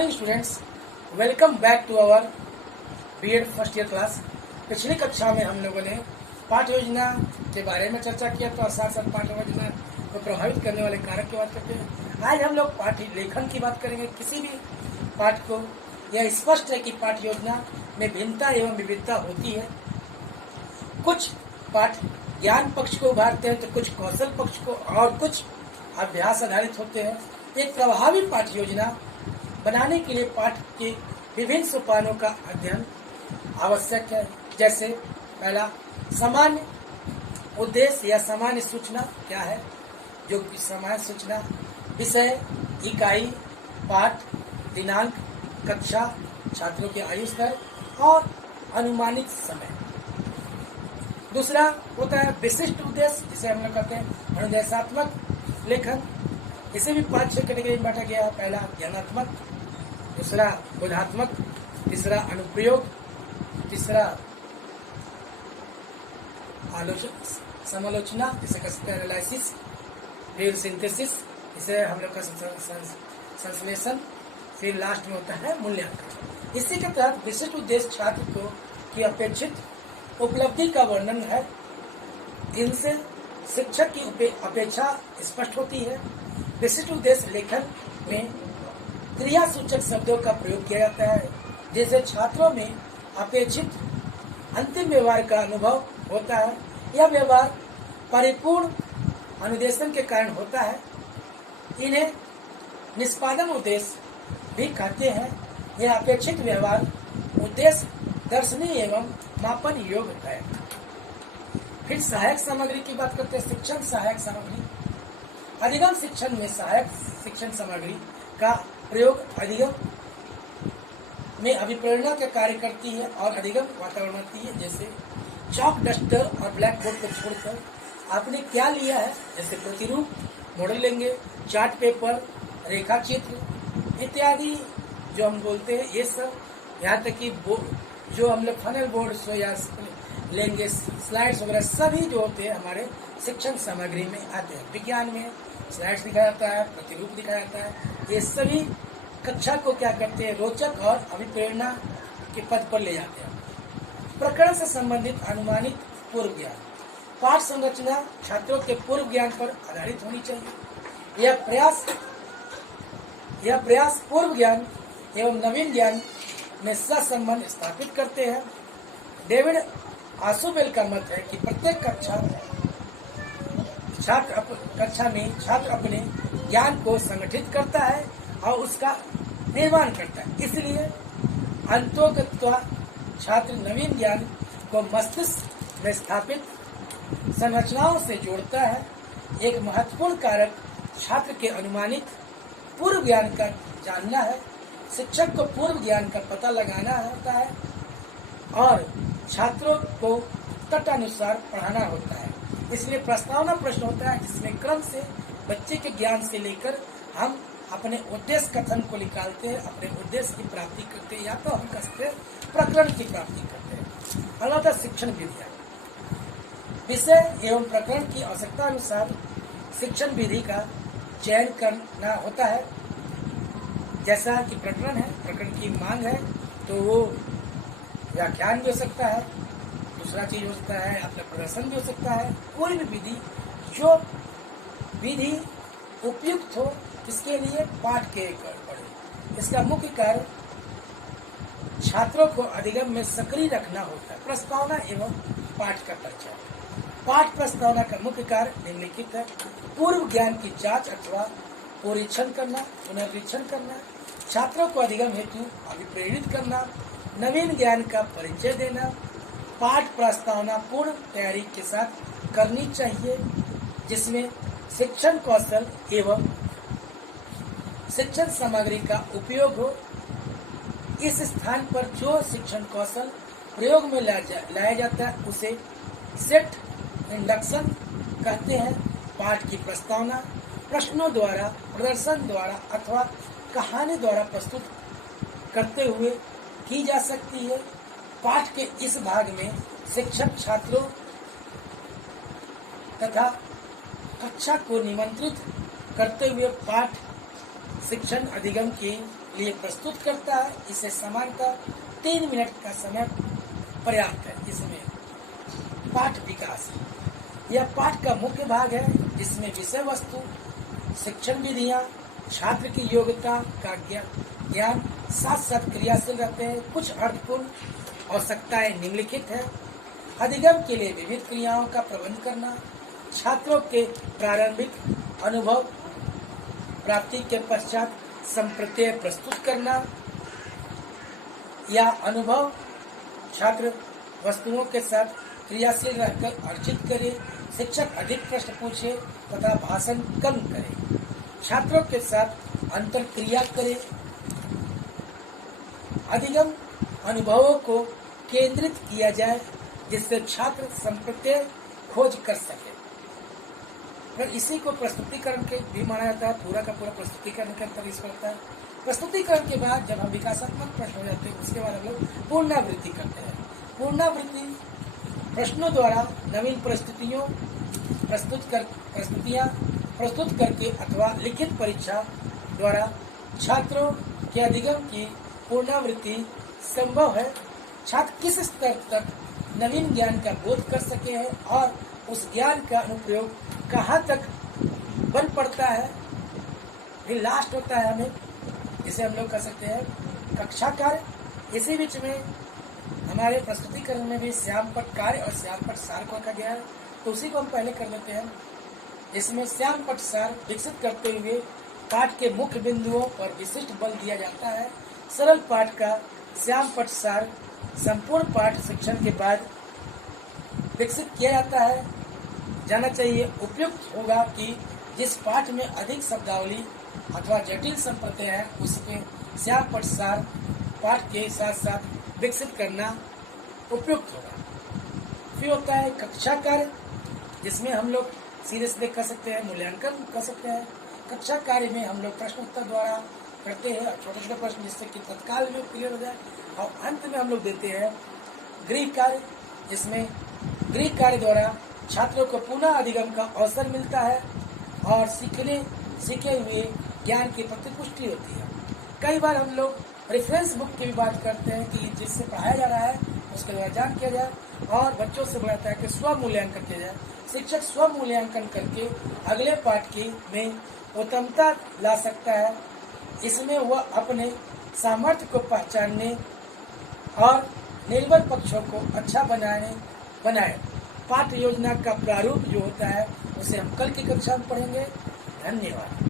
Morning students, welcome back to our BEd first year class. पिछली कक्षा में हम लोगों ने पाठ योजना के बारे में चर्चा किया तो और साथ साथ पाठ योजना को प्रभावित करने वाले कारक की बात करते हैं। आज हम लोग पाठ लेखन की बात करेंगे। किसी भी पाठ को यह स्पष्ट है कि पाठ योजना में भिन्नता एवं विविधता होती है। कुछ पाठ ज्ञान पक्ष को उभारते हैं तो कुछ कौशल पक्ष को और कुछ अभ्यास आधारित होते हैं। एक प्रभावी पाठ योजना बनाने के लिए पाठ के विभिन्न सोपानों का अध्ययन आवश्यक है। जैसे पहला, सामान्य उद्देश्य या सामान्य सूचना क्या है। जो कि सामान्य सूचना विषय, इकाई, पाठ, दिनांक, कक्षा, छात्रों के आयु स्तर और अनुमानित समय। दूसरा होता है विशिष्ट उद्देश्य, जिसे हम लोग कहते हैं अनुदेशात्मक लेखन। इसे भी 5-6 कैटेगरी में बांटा गया है। पहला ज्ञानात्मक, दूसरा बोधात्मक, तीसरा अनुप्रयोग, तीसरा समालोचना जिसे कहते हैं एनालिसिस, फिर सिंथेसिस, इसे हम लोग का संश्लेषण, फिर लास्ट में होता है मूल्यांकन। इसी के तहत विशिष्ट उद्देश्य छात्र को की अपेक्षित उपलब्धि का वर्णन है। इनसे शिक्षक की अपेक्षा स्पष्ट होती है। विशिष्ट उद्देश्य लेखन में क्रिया सूचक शब्दों का प्रयोग किया जाता है, जिससे छात्रों में अपेक्षित अंतिम व्यवहार का अनुभव होता है। यह व्यवहार परिपूर्ण अनुदेशन के कारण होता है। इन्हें निष्पादन उद्देश्य भी कहते हैं। यह अपेक्षित व्यवहार उद्देश्य दर्शनीय एवं मापन योग्य है। फिर सहायक सामग्री की बात करते हैं। शिक्षण सहायक सामग्री। अधिगम शिक्षण में सहायक शिक्षण सामग्री का प्रयोग अधिगम में अभिप्रेरणा का कार्य करती है और अधिगम वातावरण होती है। जैसे चॉक, डस्टर और ब्लैक बोर्ड को छोड़कर आपने क्या लिया है, जैसे प्रतिरूप, मॉडल लेंगे, चार्ट पेपर, रेखा चित्र इत्यादि जो हम बोलते हैं। ये सब यहाँ तक कि जो हम लोग फनल बोर्ड या लेंगे, स्लाइड्स वगैरह सभी जो होते हैं हमारे शिक्षण सामग्री में आते हैं। विज्ञान में स्लाइड्स दिखाया जाता है, प्रतिरूप दिखाया जाता है। ये सभी कक्षा को क्या करते हैं, रोचक और अभिप्रेरणा के पद पर ले जाते हैं। प्रकरण से संबंधित अनुमानित पूर्व ज्ञान। पाठ संरचना छात्रों के पूर्व ज्ञान पर आधारित होनी चाहिए। यह प्रयास पूर्व ज्ञान एवं नवीन ज्ञान में सहसंबंध स्थापित करते हैं। डेविड आसुबेल का मत है कि प्रत्येक कक्षा में छात्र अपने ज्ञान को संगठित करता है और उसका निर्माण करता है। इसलिए अंतोगत्वा छात्र नवीन ज्ञान को मस्तिष्क में स्थापित संरचनाओं से जोड़ता है। एक महत्वपूर्ण कारक छात्र के अनुमानित पूर्व ज्ञान का जानना है। शिक्षक को पूर्व ज्ञान का पता लगाना होता है और छात्रों को तदनुसार पढ़ाना होता है। इसलिए प्रस्तावना प्रश्न होता है, जिसमें क्रम से बच्चे के ज्ञान से लेकर हम अपने उद्देश्य कथन को निकालते हैं, अपने उद्देश्य की प्राप्ति करते हैं, या तो हम कहते हैं प्रकरण की प्राप्ति करते हैं। अगला शिक्षण विधियां। विषय एवं प्रकरण की आवश्यकता अनुसार शिक्षण विधि का चयन करना होता है। जैसा कि प्रकरण है, प्रकरण की मांग है तो वो व्याख्यान भी हो सकता है, दूसरा चीज हो सकता है अपना प्रदर्शन भी हो सकता है। कोई भी विधि जो विधि उपयुक्त हो इसके लिए पाठ के पढ़े। इसका मुख्य कार्य छात्रों को अधिगम में सक्रिय रखना होता है। प्रस्तावना एवं पाठ का परिचय। पाठ प्रस्तावना का मुख्य कार्य निम्नलिखित है। पूर्व ज्ञान की जांच अथवा पुनरीक्षण करना, छात्रों को अधिगम हेतु अभिप्रेरित करना, नवीन ज्ञान का परिचय देना। पाठ प्रस्तावना पूर्ण तैयारी के साथ करनी चाहिए, जिसमें शिक्षण कौशल एवं शिक्षण सामग्री का उपयोग हो। इस स्थान पर जो शिक्षण कौशल प्रयोग में लाया जाता है उसे सेट इंडक्शन कहते हैं। पाठ की प्रस्तावना प्रश्नों द्वारा, प्रदर्शन द्वारा अथवा कहानी द्वारा प्रस्तुत करते हुए की जा सकती है। पाठ के इस भाग में शिक्षक छात्रों तथा कक्षा को निमंत्रित करते हुए पाठ शिक्षण अधिगम की लिए प्रस्तुत करता है। इसे सामान्यतः 3 मिनट का समय पर्याप्त है। इसमें पाठ विकास, यह पाठ का मुख्य भाग है। इसमें विषय वस्तु, शिक्षण विधियां, छात्र की योग्यता का ज्ञान साथ साथ क्रियाशील रहते हैं। कुछ अर्थपूर्ण आवश्यकताएं निम्नलिखित है। अधिगम के लिए विविध क्रियाओं का प्रबंध करना, छात्रों के प्रारंभिक अनुभव प्राप्ति के पश्चात संप्रत्यय प्रस्तुत करना या अनुभव छात्र वस्तुओं के साथ क्रियाशील रहकर अर्जित करे। शिक्षक अधिक प्रश्न पूछे तथा भाषण कम करे। छात्रों के साथ अंतर क्रिया करे। अधिगम अनुभवों को केंद्रित किया जाए जिससे छात्र संप्रत्यय खोज कर सके। पर इसी को प्रस्तुतिकरण के भी माना जाता है। पूरा का पूरा प्रस्तुतिकरण के अंतर इसको होता है। प्रस्तुतिकरण के बाद जब हम विकासात्मक प्रश्न हो जाते हैं उसके बाद हम लोग पुनरावृत्ति करते हैं। पुनरावृत्ति प्रश्नों द्वारा नवीन प्रस्तुतियां प्रस्तुत करके अथवा लिखित परीक्षा द्वारा छात्रों के अधिगम की पुनरावृत्ति संभव है। छात्र किस स्तर तक नवीन ज्ञान का बोध कर सके हैं और उस ज्ञान का अनुप्रयोग कहाँ तक बन पड़ता है। फिर लास्ट होता है हमें, जिसे हम लोग कह सकते हैं कक्षा कार्य। इसी बीच में हमारे प्रस्तुतिकरण में भी श्यामपट्ट कार्य और श्यामपट्ट सार को रखा गया है, तो उसी को हम पहले कर लेते हैं। इसमें श्यामपट्ट सार विकसित करते हुए पाठ के मुख्य बिंदुओं पर विशिष्ट बल दिया जाता है। सरल पाठ का श्यामपट्ट सार संपूर्ण पाठ शिक्षण के बाद विकसित किया जाता है। जाना चाहिए उपयुक्त होगा कि जिस पाठ में अधिक शब्दावली अथवा जटिल संप्रत्यय है उसके श्यामपट्ट सार पाठ के साथ साथ विकसित करना उपयुक्त होगा। फिर होता है कक्षा कार्य, जिसमें हम लोग सीधे सीधे कर सकते हैं, मूल्यांकन कर सकते हैं। कक्षा कार्य में हम लोग प्रश्न उत्तर द्वारा करते हैं, छोटे छोटे प्रश्न जिससे कि तत्काल में क्लियर हो जाए। और अंत में हम लोग देते हैं गृह कार्य, जिसमें गृह कार्य द्वारा छात्रों को पुनः अधिगम का अवसर मिलता है और सीखे हुए ज्ञान की प्रतिपुष्टि होती है। कई बार हम लोग रेफरेंस बुक की भी बात करते हैं कि जिससे पढ़ाया जा रहा है उसके द्वारा जान किया जाए और बच्चों से बताता है कि स्व मूल्यांकन किया जाए। शिक्षक स्व मूल्यांकन करके अगले पाठ की में उत्तमता ला सकता है। इसमें वह अपने सामर्थ्य को पहचानने और निर्बल पक्षों को अच्छा बनाए। पाठ्य योजना का प्रारूप जो होता है उसे हम कल की कक्षा में पढ़ेंगे। धन्यवाद।